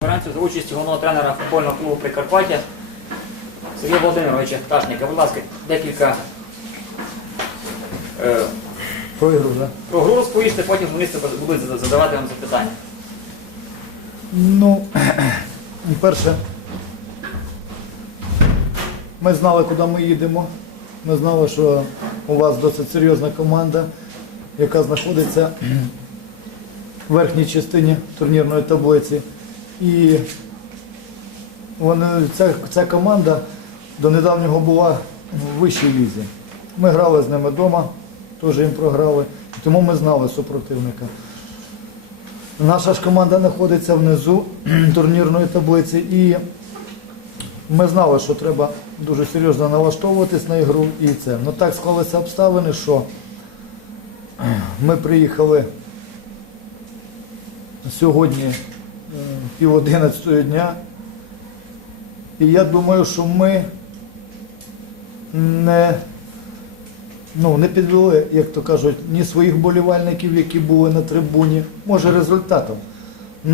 Конференцію за участі головного тренера футбольного клубу Прикарпаття Сергія Володимировича Пташника. Будь ласка, декілька е, Про ігру, да? про гру розповісти, потім журналісти будуть задавати вам запитання. Ну, перше, ми знали, куди ми їдемо. Ми знали, що у вас досить серйозна команда, яка знаходиться в верхній частині турнірної таблиці. І вони, ця, ця команда до недавнього була в вищій лізі. Ми грали з ними вдома, теж їм програли, тому ми знали супротивника. Наша ж команда знаходиться внизу турнірної таблиці і ми знали, що треба дуже серйозно налаштовуватись на ігру і це. Ну так склалися обставини, що ми приїхали сьогодні пів одинадцятої дня. І я думаю, що ми не, ну, не підвели, як то кажуть, ні своїх болівальників, які були на трибуні, може результатом,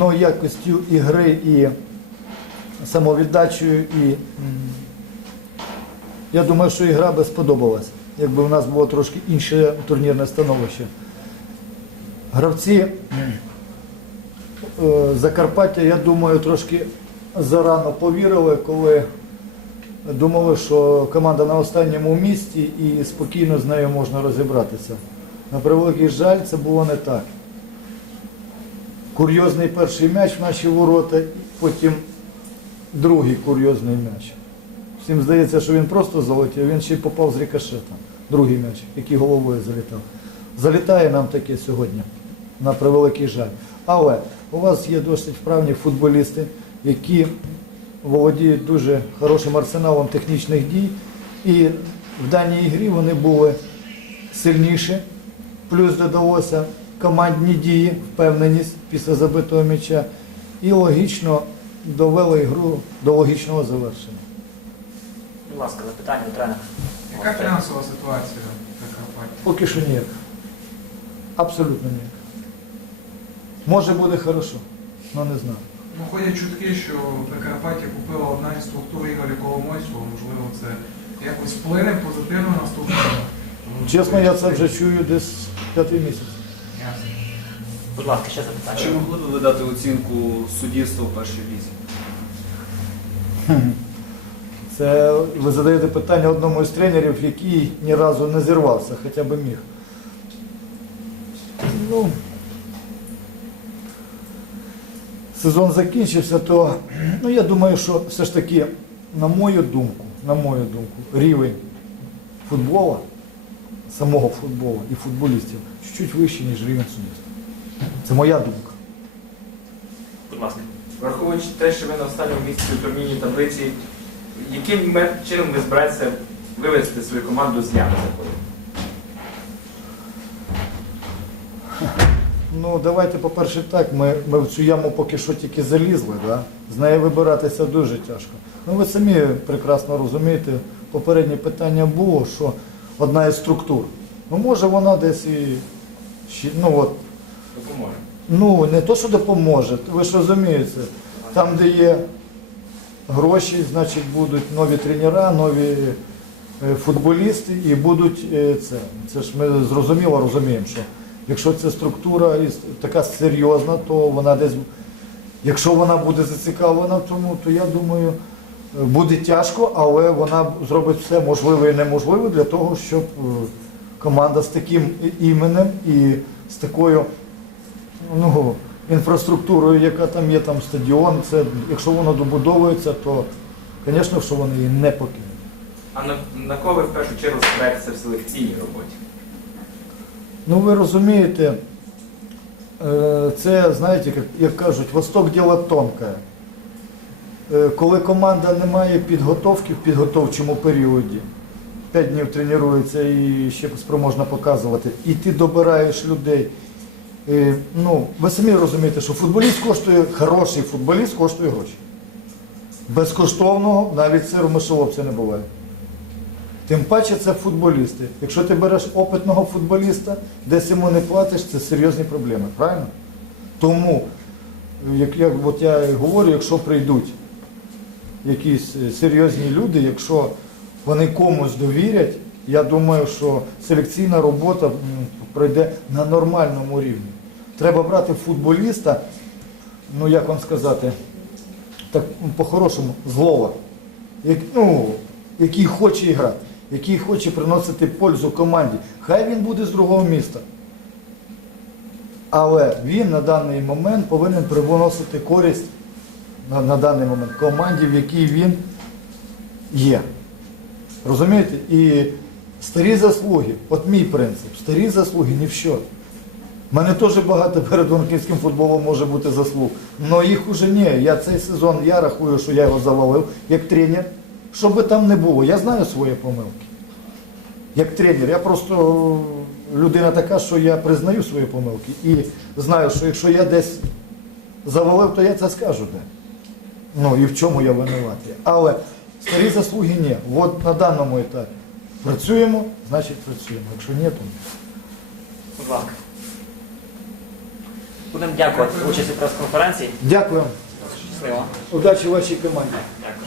але якістю ігри і самовіддачею. І, я думаю, що ігра би сподобалась, якби в нас було трошки інше турнірне становище. Гравці Закарпаття, я думаю, трошки зарано повірили, коли думали, що команда на останньому місці і спокійно з нею можна розібратися. На превеликий жаль, це було не так. Курйозний перший м'яч в наші ворота, потім другий курйозний м'яч. Всім здається, що він просто залетів, він ще й попав з рикошета. Другий м'яч, який головою залітав. Залітає нам таке сьогодні, на превеликий жаль. Але у вас є досить вправні футболісти, які володіють дуже хорошим арсеналом технічних дій. І в даній ігрі вони були сильніші. Плюс додалося командні дії, впевненість після забитого м'яча. І логічно довели ігру до логічного завершення. Будь ласка, запитання до тренера. Яка фінансова ситуація Прикарпатті? Поки що ніяк. Абсолютно ніяк. Може буде хорошо, але не знаю. Ну, ходять чутки, що Прикарпаття купила одна із структур Ігоря Коломойського, можливо, це якось вплине позитивно на структуру. Чесно, я це вже чую десь п'ятий місяць. Ясно. Будь ласка, ще Чи запитання. могли б ви дати оцінку суддівства в першій лізі? Це ви задаєте питання одному із тренерів, який ні разу не зірвався, хоча б міг. Ну, сезон закінчився, то ну, я думаю, що все ж таки, на мою думку, на мою думку, рівень футбола, самого футболу і футболістів чуть вищий, ніж рівень суддівства. Це моя думка. Будь ласка. Враховуючи те, що ви на останньому місці у турнірній таблиці, яким чином ви збираєтеся вивести свою команду з ями такої? Ну, давайте, по-перше, так, ми, ми в цю яму поки що тільки залізли, да? з неї вибиратися дуже тяжко. Ну, ви самі прекрасно розумієте, попереднє питання було, що одна із структур. Ну, може, вона десь і ну, от, Допоможе. ну, не то, що допоможе, ви ж розумієте, там, де є гроші, значить, будуть нові тренера, нові е, футболісти і будуть е, це. Це ж ми зрозуміло розуміємо, що якщо це структура така серйозна, то вона десь, якщо вона буде зацікавлена в тому, то я думаю, буде тяжко, але вона зробить все можливе і неможливе для того, щоб е, команда з таким іменем і з такою ну, інфраструктурою, яка там є, там стадіон, це, якщо воно добудовується, то, звісно, що вони її не покинуть. А на, на кого ви в першу чергу збираєтеся в селекційній роботі? Ну, ви розумієте, е, це, знаєте, як, кажуть, восток діло тонке. Е, Коли команда не має підготовки в підготовчому періоді, 5 днів тренується і ще спроможна показувати, і ти добираєш людей. Е, Ну, ви самі розумієте, що футболіст коштує, хороший футболіст коштує гроші. Безкоштовного навіть сиру мишоловця не буває. Тим паче це футболісти. Якщо ти береш опитного футболіста, десь йому не платиш, це серйозні проблеми, правильно? Тому як, як от я і говорю, якщо прийдуть якісь е, серйозні люди, якщо вони комусь довірять, я думаю, що селекційна робота пройде на нормальному рівні. Треба брати футболіста, ну як вам сказати, так по-хорошому, злова, як, ну, який хоче грати, який хоче приносити пользу команді. Хай він буде з другого міста. Але він на даний момент повинен приносити користь на, на даний момент команді, в якій він є. Розумієте? І старі заслуги, от мій принцип, старі заслуги ні в що. У мене теж багато перед Вонківським футболом може бути заслуг. Але їх уже ні. Я цей сезон я рахую, що я його завалив як тренер. Що би там не було, я знаю свої помилки. Як тренер, я просто людина така, що я признаю свої помилки і знаю, що якщо я десь завалив, то я це скажу де. Ну і в чому я винуватий. Але старі заслуги ні. От на даному етапі працюємо, значить працюємо. Якщо ні, то ні. Будемо дякувати за участь у прес-конференції. Дякую. Щасливо. Удачі вашій команді. Дякую.